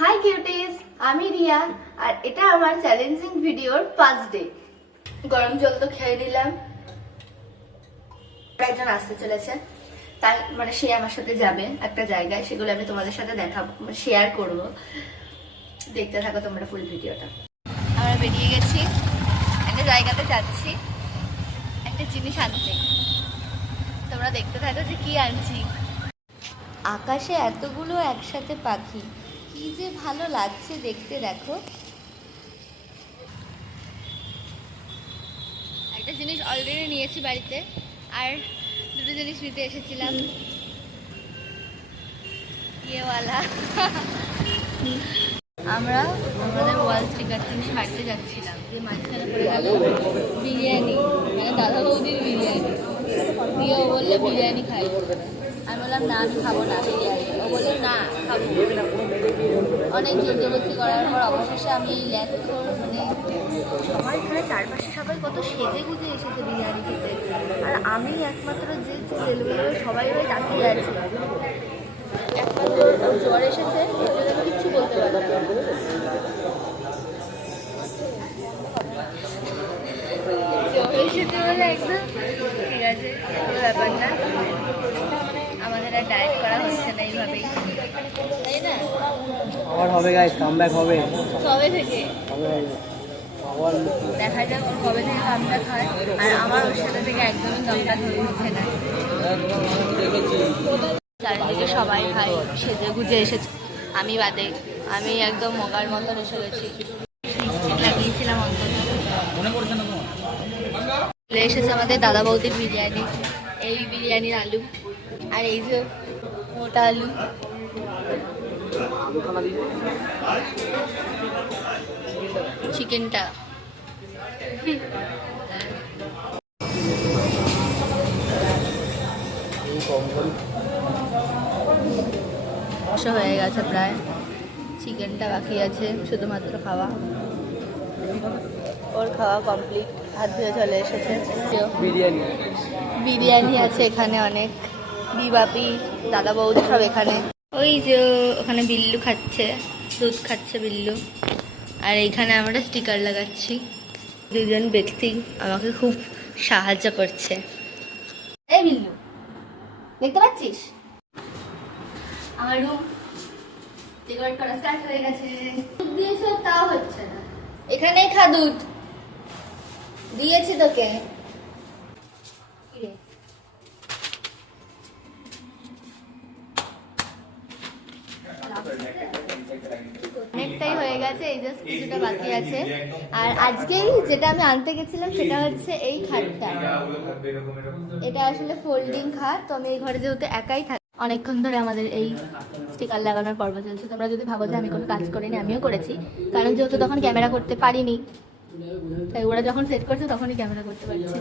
High cuties, আমি রিয়া আর এটা আমার চ্যালেঞ্জিং ভিডিওর ফার্স্ট ডে। গরম জল তো খেয়ে নিলাম। একজন আসতে চলেছে, তাই মানে সে আমার সাথে যাবে একটা জায়গায়, সেগুলো আমি তোমাদের সাথে দেখাবো, শেয়ার করব। দেখতে থাকো তোমরা ফুল ভিডিওটা। আমরা বেরিয়ে গেছি, একটা জায়গাতে যাচ্ছি একটা জিনিস আনতে। তোমরা দেখতে থাকো যে কি আনছি। আকাশে এতগুলো একসাথে পাখি, কি যে ভালো লাগছে দেখতে। দেখো, একটা জিনিস অলরেডি নিয়েছি বাড়িতে, আর দুটো জিনিস নিতে এসেছিলাম। ইয়েওয়ালা আমরা আমাদের ওয়াল স্টিকারটা নিয়ে হাঁটতে যাচ্ছিলাম, যে মাঝখানে পড়ে গেল বিরিয়ানি, মানে দাদা বৌদির বিরিয়ানি। দিয়ে ও বললো বিরিয়ানি খাই, আমি বললাম না আমি খাবো না বিরিয়ানি। ও বললো না খাবো। অনেক জোর জবরদস্তি করার পর অবশেষে আমি এই মানে সবাই এখানে চারপাশে সবাই কত সেজে গুজে এসেছে বিরিয়ানি খেতে, আর আমি একমাত্র যে রেলওয়ে সবাই ওই তাকিয়ে আছে। একমাত্র জ্বর এসেছে, এর জন্য আমি কিচ্ছু বলতে পারলাম না। জ্বর এসেছে বলে একদম ঠিক আছে, কোনো ব্যাপার না। আমাদের আর ডায়েট করা হচ্ছে না এইভাবেই, তাই না? আবার হবে গাইস, কামব্যাক হবে। কবে থেকে আবার দেখা যাক ওর কবে থেকে কামটা খায়। আর আমার ওর সাথে থেকে একদমই দমটা ধরে উঠছে না। চারিদিকে সবাই খায়, সেজে গুজে এসেছে, আমি বাদে। আমি একদম মগার মতন এসে গেছি, লাগিয়েছিলাম অন্তত। চলে এসেছে আমাদের দাদা বৌদির বিরিয়ানি। এই বিরিয়ানির আলু, আর এই যে মোটা আলু। চিকেনটা হয়ে গেছে প্রায়, চিকেনটা বাকি আছে শুধুমাত্র খাওয়া। ওর খাওয়া কমপ্লিট, হাত ধুয়ে চলে এসেছে। বিরিয়ানি বিরিয়ানি আছে এখানে অনেক, বিবাপি দাদা বৌদি সব এখানে। ওই যে ওখানে বিল্লু খাচ্ছে, দুধ খাচ্ছে বিল্লু। আর এইখানে আমরা স্টিকার লাগাচ্ছি। দুজন ব্যক্তি আমাকে খুব সাহায্য করছে। এই বিল্লু, দেখতে পাচ্ছিস আমার রুম ডেকোরেট করা স্টার্ট হয়ে গেছে। দুধ দিয়েছে তাও হচ্ছে না, এখানেই খা দুধ, দিয়েছি তোকে। অনেকটাই হয়ে গেছে, এই জাস্ট কিছুটা বাকি আছে। আর আজকেই যেটা আমি আনতে গেছিলাম সেটা হচ্ছে এই খাটটা। এটা আসলে ফোল্ডিং খাট, তো আমি এই ঘরে যেহেতু একাই থাকি, অনেকক্ষণ ধরে আমাদের এই স্টিকার লাগানোর পর্ব চলছে। তোমরা যদি ভাবো যে আমি কোনো কাজ করিনি, আমিও করেছি, কারণ যেহেতু তখন ক্যামেরা করতে পারিনি, তাই ওরা যখন সেট করছে তখনই ক্যামেরা করতে পারছি।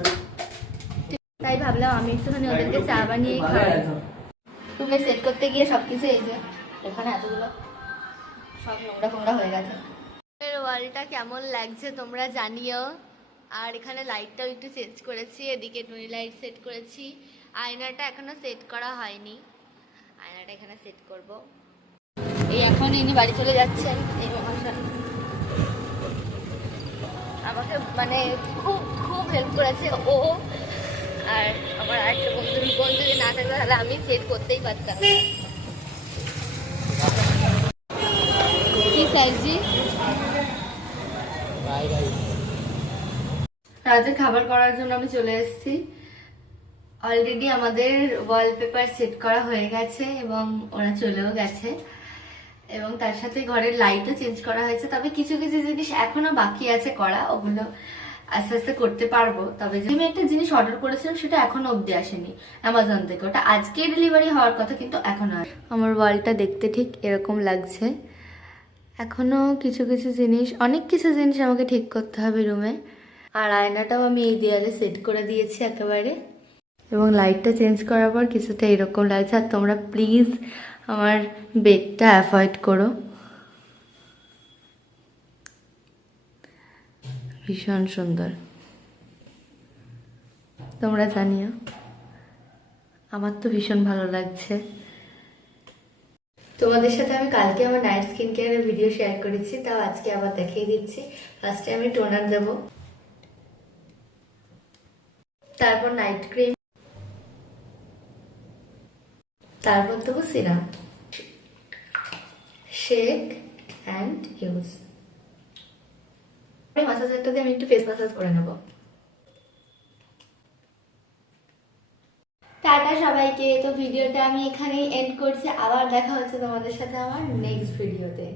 তাই ভাবলাম আমি একটুখানি ওদেরকে চা বানিয়েই খাওয়াই। তুমি সেট করতে গিয়ে সবকিছু এই যে এখানে এতগুলো সব নোংরা ফোংরা হয়ে গেছে। ওয়ালটা কেমন লাগছে তোমরা জানিও। আর এখানে লাইটটাও একটু চেঞ্জ করেছি, এদিকে টুনি লাইট সেট করেছি। আয়নাটা এখনো সেট করা হয়নি, আয়নাটা এখানে সেট করব। এই এখন ইনি বাড়ি চলে যাচ্ছেন, এই আমাকে মানে খুব খুব হেল্প করেছে ও। আর আমার আরেকটা বন্ধু যদি না থাকতো তাহলে আমি সেট করতেই পারতাম না। কি স্যারজি, রাতে খাবার করার জন্য আমি চলে এসেছি। অলরেডি আমাদের ওয়ালপেপার সেট করা হয়ে গেছে এবং ওরা চলেও গেছে, এবং তার সাথে ঘরের লাইটও চেঞ্জ করা হয়েছে। তবে কিছু কিছু জিনিস এখনো বাকি আছে করা, ওগুলো আস্তে আস্তে করতে পারবো। তবে আমি একটা জিনিস অর্ডার করেছিলাম সেটা এখনো অব্দি আসেনি অ্যামাজন থেকে, ওটা আজকে ডেলিভারি হওয়ার কথা কিন্তু এখনো। আমার ওয়ালটা দেখতে ঠিক এরকম লাগছে। এখনো কিছু কিছু জিনিস, অনেক কিছু জিনিস আমাকে ঠিক করতে হবে রুমে। আর আয়নাটাও আমি এই দেয়ালে সেট করে দিয়েছি একেবারে, এবং লাইটটা চেঞ্জ করার পর কিছুটা এরকম লাগছে। আর তোমরা প্লিজ আমার বেডটা অ্যাভয়েড করো, ভীষণ সুন্দর। তোমরা জানিও, আমার তো ভীষণ ভালো লাগছে। তোমাদের সাথে আমি কালকে আমার নাইট স্কিন কেয়ারের ভিডিও শেয়ার করেছি, তাও আজকে আবার দেখিয়ে দিচ্ছি। ফার্স্টে আমি টোনার দেব, তারপর নাইট ক্রিম, তারপর দেবো সিরাম। Shake and use. মাসাজারটা দিয়ে আমি একটু ফেস ম্যাসাজ করে নেব। টাটা সবাইকে। তো ভিডিওটা আমি এখানেই এন্ড করছি, আবার দেখা হচ্ছে তোমাদের সাথে আমার নেক্সট ভিডিওতে।